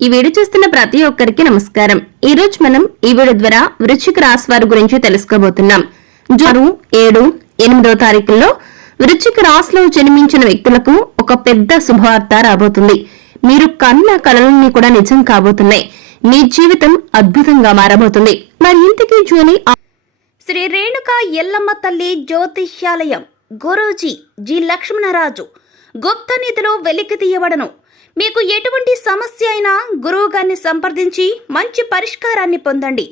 ఈ వీడియో చూస్తున్న ప్రతి ఒక్కరికి నమస్కారం. ఈ రోజు మనం ఈ వీడియో ద్వారా వృశ్చిక రాశి వారి గురించి తెలుసుకోబోతున్నాం. జూన్ ఏడు ఎనిమిదో తారీఖుల్లో వృశ్చిక రాశిలో జన్మించిన వ్యక్తులకు ఒక పెద్ద శుభవార్త రాబోతుంది. మీరు కన్న కలలన్నీ కూడా నిజం కాబోతున్నాయి. మీ జీవితం అద్భుతంగా మారబోతుంది. మరి ఇంతకీ జూని శ్రీ రేణుక ఎల్లమ్మ తల్లి జ్యోతిష్యాలయం గురూజీ జి లక్ష్మణరాజు గుప్త నిధిలో వెలికి తీయబడను మీకు ఎటువంటి సమస్య అయినా గురువుగారిని సంప్రదించి మంచి పరిష్కారాన్ని పొందండి.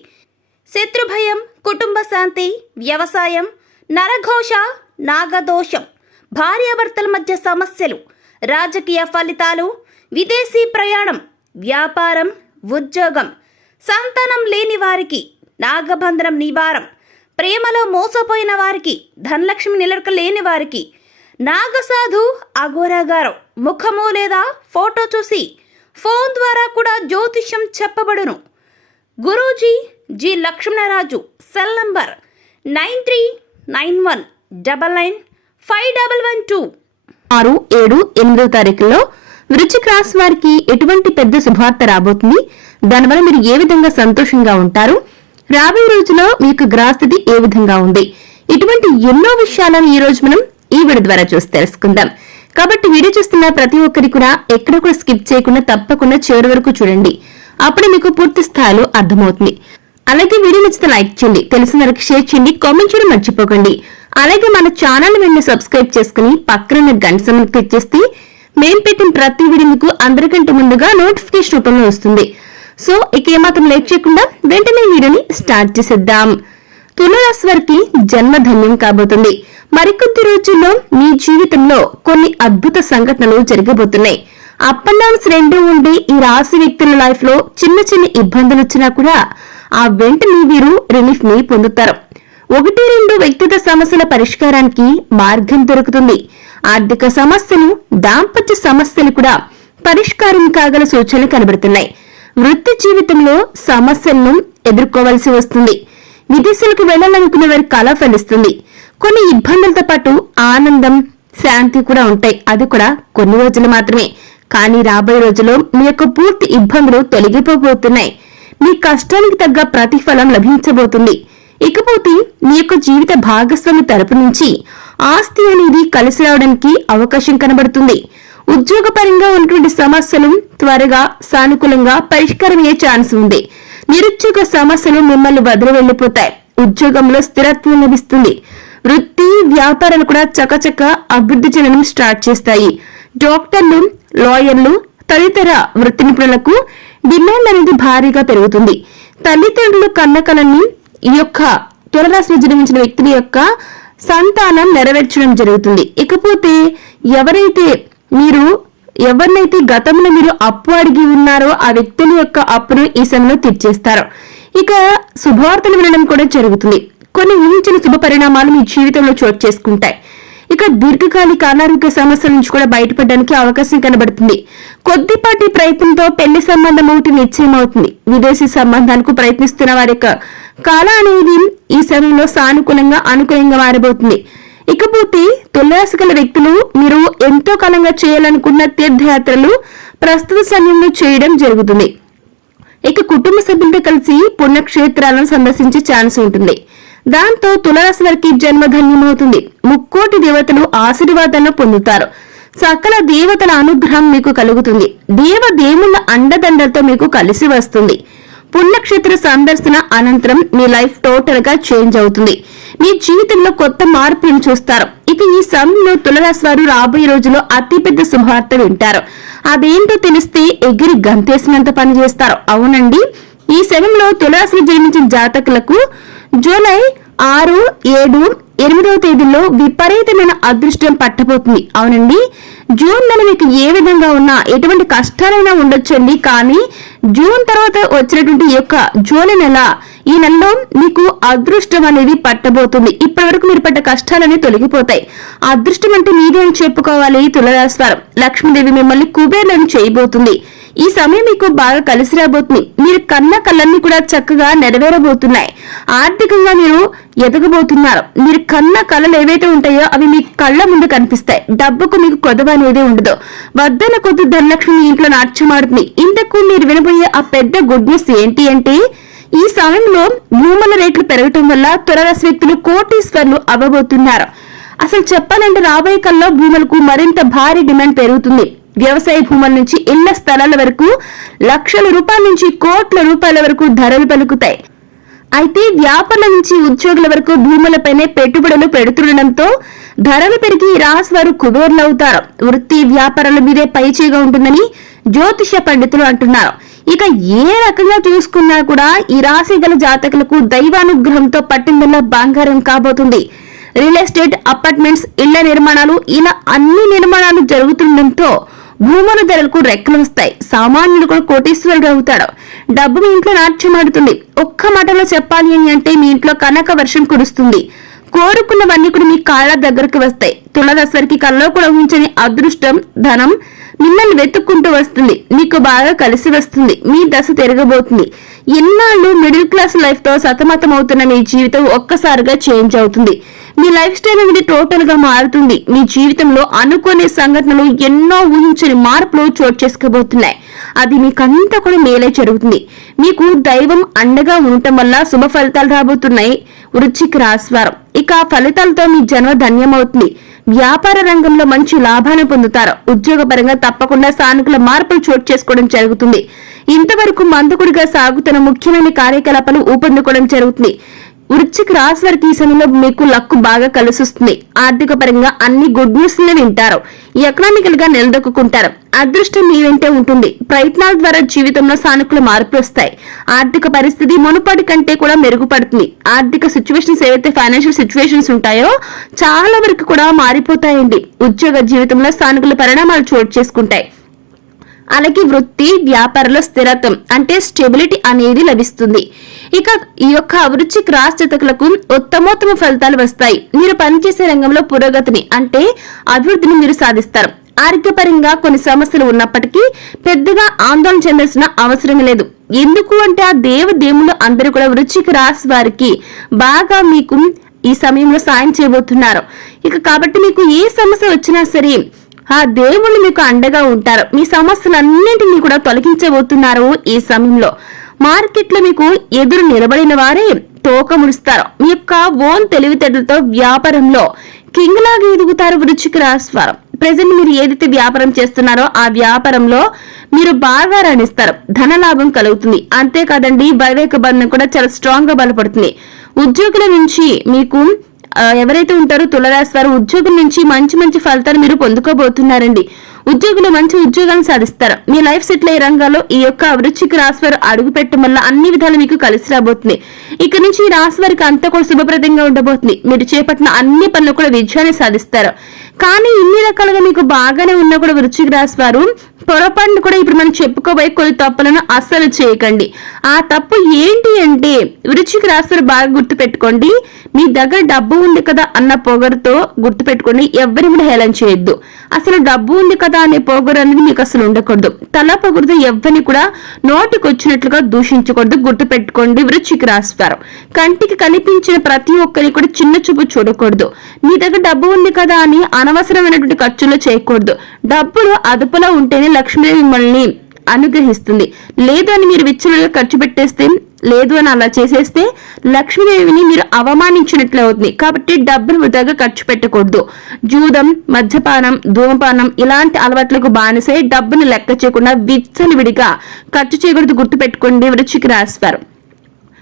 శత్రుభయం కుటుంబ శాంతి వ్యవసాయం నరఘోష నాగదోషం భార్యాభర్తల మధ్య సమస్యలు రాజకీయ ఫలితాలు విదేశీ ప్రయాణం వ్యాపారం ఉద్యోగం సంతానం లేని వారికి నాగబంధనం నివారం ప్రేమలో మోసపోయిన వారికి ధనలక్ష్మి నిలక లేని వారికి నాగసాధు అఘోరాగారం ముఖము లేదా ఫోటో చూసి ఫోన్ ద్వారా కూడా జ్యోతిష్యం చెప్పబడును. Guruji G Lakshmanaraju cell number nine three nine one double nine five double one two. ఆరు ఏడు ఎనిమిదో తారీఖుల్లో వృచ్చిక రాశి వారికి ఎటువంటి పెద్ద శుభార్త రాబోతుంది? దానివల్ల మీరు ఏ విధంగా సంతోషంగా ఉంటారు? రాబోయే మీ మీకు గ్రహస్థితి ఏ విధంగా ఉంది? ఇటువంటి ఎన్నో విషయాలను ఈ రోజు మనం ఈ వీడియో ద్వారా చూసి తెలుసుకుందాం. కాబట్టి వీడియో చూస్తున్న ప్రతి ఒక్కరి కూడా ఎక్కడ కూడా స్కిప్ చేయకుండా తప్పకుండా చివరి వరకు చూడండి. అప్పుడే మీకు పూర్తి స్థాయిలో అర్థమవుతుంది. అలాగే వీడియో నచ్చితే లైక్ చేయండి తెలిసిన వారికి షేర్ చేయండి కామెంట్ చేయడం మర్చిపోకండి. అలాగే మన ఛానల్ వెంటనే సబ్స్క్రైబ్ చేసుకుని పక్కన గంట సమయం క్లిక్ చేస్తే మేం పెట్టిన ప్రతి వీడియో మీకు అందరికంటే ముందుగా నోటిఫికేషన్ రూపంలో వస్తుంది. సో ఇక ఏమాత్రం లేట్ చేయకుండా వెంటనే వీడియోని స్టార్ట్ చేసేద్దాం. తులరాశి వారికి జన్మధన్యం కాబోతుంది. మరికొద్ది రోజుల్లో మీ జీవితంలో కొన్ని అద్భుత సంఘటనలు జరగబోతున్నాయి. అప్ అండ్ డౌన్స్ రెండూ ఉండి ఈ రాశి వ్యక్తుల లైఫ్లో చిన్న చిన్న ఇబ్బందులు వచ్చినా కూడా ఆ వెంటనే వీరు రిలీఫ్ని పొందుతారు. ఒకటి రెండు వ్యక్తిగత సమస్యల పరిష్కారానికి మార్గం దొరుకుతుంది. ఆర్థిక సమస్యలు దాంపత్య సమస్యలు కూడా పరిష్కారం కాగల సూచనలు కనబడుతున్నాయి. వృత్తి జీవితంలో సమస్యలను ఎదుర్కోవాల్సి వస్తుంది. విదేశాలకు వెళ్ళాలనుకునే వారి కళ ఫలిస్తుంది. కొన్ని ఇబ్బందులతో పాటు ఆనందం శాంతి కూడా ఉంటాయి. అది కూడా కొన్ని రోజులు మాత్రమే. కానీ రాబోయే రోజుల్లో మీ యొక్క పూర్తి ఇబ్బందులు తొలగిపోబోతున్నాయి. మీ కష్టానికి తగ్గ ప్రతిఫలం లభించబోతుంది. ఇకపోతే మీ యొక్క జీవిత భాగస్వామి తరపు నుంచి ఆస్తి అనేది కలిసి రావడానికి అవకాశం కనబడుతుంది. ఉద్యోగపరంగా ఉన్నటువంటి సమస్యలు త్వరగా సానుకూలంగా పరిష్కారమయ్యే ఛాన్స్ ఉంది. నిరుద్యోగ సమస్యలు మిమ్మల్ని వదిలి వెళ్ళిపోతాయి ఉద్యోగంలో స్థిరత్వం లభిస్తుంది. వృత్తి వ్యాపారాలు కూడా చకచక అభివృద్ధి చెందడం స్టార్ట్ చేస్తాయి. డాక్టర్లు లాయర్లు తదితర వృత్తి నిపుణులకు డిమాండ్ అనేది భారీగా పెరుగుతుంది. తల్లిదండ్రులు కన్న కలని ఈ యొక్క తులరాశిని జన్మించిన వ్యక్తుల యొక్క సంతానం నెరవేర్చడం జరుగుతుంది. ఇకపోతే ఎవరైతే మీరు ఎవరినైతే గతంలో మీరు అప్పు అడిగి ఉన్నారో ఆ వ్యక్తుల యొక్క అప్పును ఈ సమయంలో తీర్చేస్తారు. ఇక శుభవార్తలు వినడం కూడా జరుగుతుంది. కొన్ని ఊహించిన శుభ పరిణామాలు మీ జీవితంలో చోటు చేసుకుంటాయి. ఇక దీర్ఘకాలిక అనారోగ్య సమస్యల నుంచి కూడా బయటపడడానికి అవకాశం కనబడుతుంది. కొద్దిపాటి ప్రయత్నంతో పెళ్ళి సంబంధం ఒకటి నిశ్చయమవుతుంది విదేశీ సంబంధానికి ప్రయత్నిస్తున్న వారి యొక్క కాల అనేది ఈ సమయంలో సానుకూలంగా అనుకూలంగా మారబోతుంది. ఇకపోతే తులరాశి గల వ్యక్తులు మీరు ఎంతో కాలంగా చేయాలనుకున్న తీర్థయాత్రలు ప్రస్తుత సమయంలో చేయడం జరుగుతుంది. ఇక కుటుంబ సభ్యులతో కలిసి పుణ్యక్షేత్రాలను సందర్శించే ఛాన్స్ ఉంటుంది. దాంతో తులరాశి వారికి జన్మధన్యమవుతుంది. ముక్కోటి దేవతలు ఆశీర్వాదాలను పొందుతారు. సకల దేవతల అనుగ్రహం మీకు కలుగుతుంది. దేవ దేవుళ్ళ అండదండలతో మీకు కలిసి వస్తుంది. పుణ్యక్షేత్ర సందర్శన అనంతరం మీ లైఫ్ టోటల్గా చేంజ్ అవుతుంది. మీ జీవితంలో కొత్త మార్పులను చూస్తారు. ఇక ఈ సమయంలో తులరాశి వారు రాబోయే రోజులో అతిపెద్ద శుభవార్త వింటారు. అదేంటో తెలిస్తే ఎగిరి గంతేసినంత పని చేస్తారు. అవునండి. ఈ సమయంలో తులరాశిని జన్మించిన జాతకులకు జూలై ఆరు ఏడు ఎనిమిదవ తేదీల్లో విపరీతమైన అదృష్టం పట్టబోతుంది. అవునండి. జూన్ నెల మీకు ఏ విధంగా ఉన్నా ఎటువంటి కష్టాలైనా ఉండొచ్చండి. కానీ జూన్ తర్వాత వచ్చినటువంటి యొక్క జూలై నెల ఈ నెలలో మీకు అదృష్టం అనేది పట్టబోతుంది. ఇప్పటి వరకు మీరు పడ్డ కష్టాలన్నీ తొలగిపోతాయి. అదృష్టం అంటే మీదే అని చెప్పుకోవాలి తులరాశి లక్ష్మీదేవి మిమ్మల్ని కుబేర్లను చేయబోతుంది. ఈ సమయం మీకు బాగా కలిసి రాబోతుంది. మీరు కన్న కళ్ళన్నీ కూడా చక్కగా నెరవేరబోతున్నాయి. ఆర్థికంగా మీరు ఎదగబోతున్నారు. మీరు కన్న కళలు ఏవైతే ఉంటాయో అవి మీ కళ్ళ ముందు కనిపిస్తాయి. డబ్బుకు మీకు కొదవ అనేది ఉండదు. వద్దన కొద్ది ధనలక్ష్మి మీ ఇంట్లో నాట్యమాడుతుంది. ఇంతకు మీరు వినబోయే ఆ పెద్ద గుడ్ న్యూస్ ఏంటి అంటే ఈ సమయంలో భూముల రేట్లు పెరగటం వల్ల త్వరరస వ్యక్తులు కోటీశ్వర్లు అవ్వబోతున్నారు. అసలు చెప్పాలంటే రాబోయే కల్లో భూములకు మరింత భారీ డిమాండ్ పెరుగుతుంది. వ్యవసాయ భూముల నుంచి ఇళ్ళ స్థలాల వరకు లక్షల రూపాయల నుంచి కోట్ల రూపాయల వరకు ధరలు పలుకుతాయి. అయితే వ్యాపారుల నుంచి ఉద్యోగుల వరకు భూములపైనే పెట్టుబడులు పెడుతుండటంతో ధరలు పెరిగి ఈ రాశి వారు కుబేర్లవుతారు. వృత్తి వ్యాపారాల మీదే పైచేగా ఉంటుందని జ్యోతిష పండితులు అంటున్నారు. ఇక ఏ రకంగా చూసుకున్నా కూడా ఈ రాశి గల జాతకులకు దైవానుగ్రహంతో పట్టిందల్లా బంగారం కాబోతుంది. రియల్ ఎస్టేట్ అపార్ట్మెంట్స్ ఇళ్ళ నిర్మాణాలు ఇలా అన్ని నిర్మాణాలు జరుగుతుండటంతో భూముల ధరలకు రెక్కలు వస్తాయి. సామాన్యుడు కూడా కోటీశ్వరుడు అవుతాడు డబ్బు మీ ఇంట్లో నాట్యమాడుతుంది. ఒక్క మాటలో చెప్పాలి అని అంటే మీ ఇంట్లో కనక వర్షం కురుస్తుంది. కోరుకున్నవన్నీ కూడా మీ కాళ్ళ దగ్గరకు వస్తాయి. తులదశరికి కల్లో కూడా ఊహించని అదృష్టం ధనం మిమ్మల్ని వెతుక్కుంటూ వస్తుంది. మీకు బాగా కలిసి వస్తుంది. మీ దశ తిరగబోతుంది. ఎన్నాళ్ళు మిడిల్ క్లాస్ లైఫ్తో సతమతం అవుతున్న మీ జీవితం ఒక్కసారిగా చేంజ్ అవుతుంది. మీ లైఫ్ స్టైల్ అనేది టోటల్గా మారుతుంది. మీ జీవితంలో అనుకోని సంఘటనలు ఎన్నో ఊహించని మార్పులు చోటు చేసుకోబోతున్నాయి. అది మీకంతా కూడా మేలే జరుగుతుంది. మీకు దైవం అండగా ఉండటం వల్ల శుభ ఫలితాలు రాబోతున్నాయి. వృచ్చిక రాశివారం ఇక ఫలితాలతో మీ జన్మ ధన్యమవుతుంది. వ్యాపార రంగంలో మంచి లాభాన్ని పొందుతారు. ఉద్యోగపరంగా తప్పకుండా సానుకూల మార్పులు చోటు చేసుకోవడం జరుగుతుంది. ఇంతవరకు మందకుడిగా సాగుతున్న ముఖ్యమైన కార్యకలాపాలు ఊపందుకోవడం జరుగుతుంది. వృశ్చిక రాశి వారికి ఈ సమయంలో మీకు లక్కు బాగా కలిసొస్తుంది. ఆర్థిక పరంగా అన్ని గుడ్ న్యూస్ వింటారు. ఎకనామికల్గా నిలదొక్కుంటారు అదృష్టం మీ వెంటే ఉంటుంది. ప్రయత్నాల ద్వారా జీవితంలో సానుకూల మార్పులు వస్తాయి. ఆర్థిక పరిస్థితి మునుపటి కంటే కూడా మెరుగుపడుతుంది. ఆర్థిక సిచ్యువేషన్స్ ఏవైతే ఫైనాన్షియల్ సిచ్యువేషన్స్ ఉంటాయో చాలా వరకు కూడా మారిపోతాయండి. ఉద్యోగ జీవితంలో సానుకూల పరిణామాలు చోటు చేసుకుంటాయి. అలాగే వృత్తి వ్యాపారంలో స్థిరత్వం అంటే స్టెబిలిటీ అనేది లభిస్తుంది. ఇక ఈ యొక్క అభిరుచి క్రాస్ జతకులకు ఉత్తమోత్తమ ఫలితాలు వస్తాయి. మీరు పనిచేసే రంగంలో పురోగతిని అంటే అభివృద్ధిని మీరు సాధిస్తారు. ఆరోగ్యపరంగా కొన్ని సమస్యలు ఉన్నప్పటికీ పెద్దగా ఆందోళన చెందాల్సిన అవసరం లేదు. ఎందుకు అంటే ఆ దేవదేవులు అందరూ కూడా వృచ్చిక రాశి వారికి బాగా మీకు ఈ సమయంలో సాయం చేయబోతున్నారు. ఇక కాబట్టి మీకు ఏ సమస్య వచ్చినా సరే ఆ దేవుళ్ళు మీకు అండగా ఉంటారు. మీ సమస్యలన్నింటినీ కూడా తొలగించబోతున్నారు ఈ సమయంలో. మార్కెట్లో మీకు ఎదురు నిలబడిన వారే తోక ముడుస్తారు. మీ యొక్క ఓన్ తెలివితేటలతో వ్యాపారంలో కింగ్ లాగా ఎదుగుతారు వృచ్చిక రాశివారం ప్రజెంట్ మీరు ఏదైతే వ్యాపారం చేస్తున్నారో ఆ వ్యాపారంలో మీరు బాగా రాణిస్తారు. ధన లాభం కలుగుతుంది. అంతేకాదండి వైవేక బంధం కూడా చాలా స్ట్రాంగ్గా బలపడుతుంది. ఉద్యోగుల నుంచి మీకు ఎవరైతే ఉంటారో తులరాశి వారు ఉద్యోగం నుంచి మంచి మంచి ఫలితాలు మీరు పొందుకోబోతున్నారండి. ఉద్యోగులు మంచి ఉద్యోగాలు సాధిస్తారు. మీ లైఫ్ సెటిల్ అయ్యే రంగాల్లో ఈ యొక్క అభిరుచికి రాశి వారు అడుగు పెట్టడం వల్ల అన్ని విధాలు మీకు కలిసి రాబోతుంది ఇక నుంచి ఈ రాశి వారికి అంతా కూడా శుభప్రదంగా ఉండబోతుంది. మీరు చేపట్టిన అన్ని పనులు కూడా విజయాన్ని సాధిస్తారు. కానీ ఇన్ని రకాలుగా మీకు బాగానే ఉన్నా కూడా వృచ్చిక రాశి వారు పొరపాటును కూడా ఇప్పుడు మనం చెప్పుకోబోయే కొన్ని తప్పులను అస్సలు చేయకండి. ఆ తప్పు ఏంటి అంటే వృచ్చిక రాశి వారు బాగా గుర్తు పెట్టుకోండి మీ దగ్గర డబ్బు ఉంది కదా అన్న పొగరుతో గుర్తు పెట్టుకోండి ఎవరిని కూడా హేళన చేయొద్దు. అసలు డబ్బు ఉంది కదా దాన్ని పొగరు అనేది మీకు అసలు ఉండకూడదు. తల పొగరుదు ఎవరిని కూడా నోటికొచ్చినట్లుగా దూషించకూడదు. గుర్తు పెట్టుకోండి వృచ్చికి రాస్తారు కంటికి కనిపించిన ప్రతి ఒక్కరిని కూడా చిన్న చూపు చూడకూడదు. మీ దగ్గర డబ్బు ఉంది కదా అని అనవసరమైనటువంటి ఖర్చులు చేయకూడదు. డబ్బులు అదుపులో ఉంటేనే లక్ష్మీదేవి మిమ్మల్ని అనుగ్రహిస్తుంది. లేదు అని మీరు విచ్చలలో ఖర్చు పెట్టేస్తే లేదు అని అలా చేసేస్తే లక్ష్మీదేవిని మీరు అవమానించినట్లు అవుతుంది. కాబట్టి డబ్బును వృధాగా ఖర్చు పెట్టకూడదు. జూదం మద్యపానం ధూమపానం ఇలాంటి అలవాట్లకు బానిసై డబ్బును లెక్క చేయకుండా విచ్చలవిడిగా ఖర్చు చేయకూడదు గుర్తుపెట్టుకోండి వృచ్చికి రాస్తారు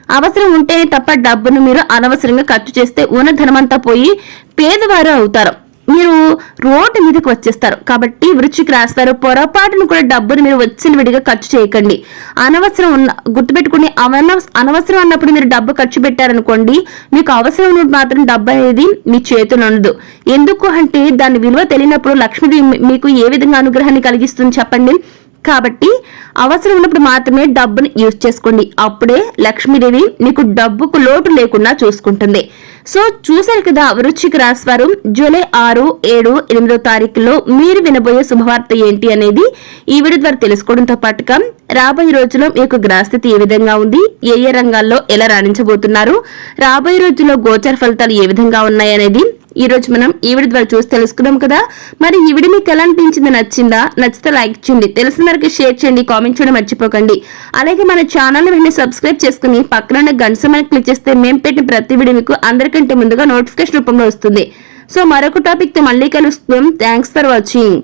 అవసరం ఉంటేనే తప్ప డబ్బును మీరు అనవసరంగా ఖర్చు చేస్తే ఉన్న ధనమంతా పోయి పేదవారు అవుతారు. మీరు రోడ్డు మీదకి వచ్చేస్తారు. కాబట్టి వృచ్చికి రాస్తారు. పొరపాటును కూడా డబ్బును మీరు వచ్చిన విడిగా ఖర్చు చేయకండి. అనవసరం ఉన్న గుర్తుపెట్టుకుని అనవసరం అన్నప్పుడు మీరు డబ్బు ఖర్చు పెట్టారనుకోండి మీకు అవసరం ఉన్నప్పుడు మాత్రం డబ్బు అనేది మీ చేతిలో ఉండదు. ఎందుకు అంటే దాని విలువ తెలియనప్పుడు లక్ష్మీదేవి మీకు ఏ విధంగా అనుగ్రహాన్ని కలిగిస్తుంది చెప్పండి? కాబట్టి అవసరం ఉన్నప్పుడు మాత్రమే డబ్బును యూజ్ చేసుకోండి. అప్పుడే లక్ష్మీదేవి మీకు డబ్బుకు లోటు లేకుండా చూసుకుంటుంది. సో చూశారు కదా వృశ్చిక రాశి వారు జూలై ఆరు ఏడు ఎనిమిదో తారీఖులో మీరు వినబోయే శుభవార్త ఏంటి అనేది ఈ వీడియో ద్వారా తెలుసుకోవడంతో పాటుగా రాబోయే రోజుల్లో మీ యొక్క గ్రహస్థితి ఏ విధంగా ఉంది ఏ ఏ రంగాల్లో ఎలా రాణించబోతున్నారు రాబోయే రోజుల్లో గోచర ఫలితాలు ఏ విధంగా ఉన్నాయి అనేది ఈ రోజు మనం ఈ వీడియో ద్వారా చూసి తెలుసుకున్నాం కదా. మరి ఈ వీడియో మీకు ఎలా అనిపించింది నచ్చిందా? నచ్చితే లైక్ చేయండి. తెలిసిన వరకు షేర్ చేయండి కామెంట్ చేయడం మర్చిపోకండి. అలాగే మన ఛానల్ వెంటనే సబ్స్క్రైబ్ చేసుకుని పక్కన ఉన్న గంట క్లిక్ చేస్తే మేము పెట్టిన ప్రతి వీడియో మీకు అందరికంటే ముందుగా నోటిఫికేషన్ రూపంలో వస్తుంది. సో మరొక టాపిక్తో మళ్ళీ కలుస్తాం. Thanks for watching.